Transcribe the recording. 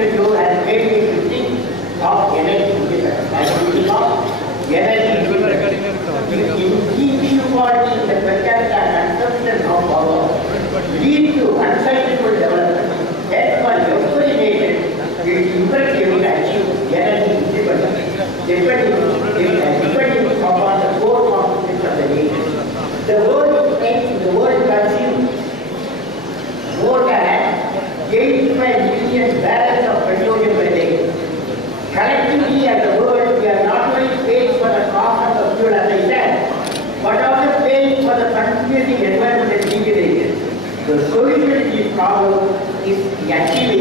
mentioned you has made me to think of energy independence. I am thinking of energy independence. Inequality in the per capita consumption of power lead to unsustainable development. Therefore, every nation will imperatively achieve energy independence, depending upon the core components of the nation. The world consumes more than 85 million barrels of petroleum per day. Collectively as a world, we are not only paying for the cost of the fuel, as I said, but also paying for the continuing environmental degradation. The solution to this problem is actually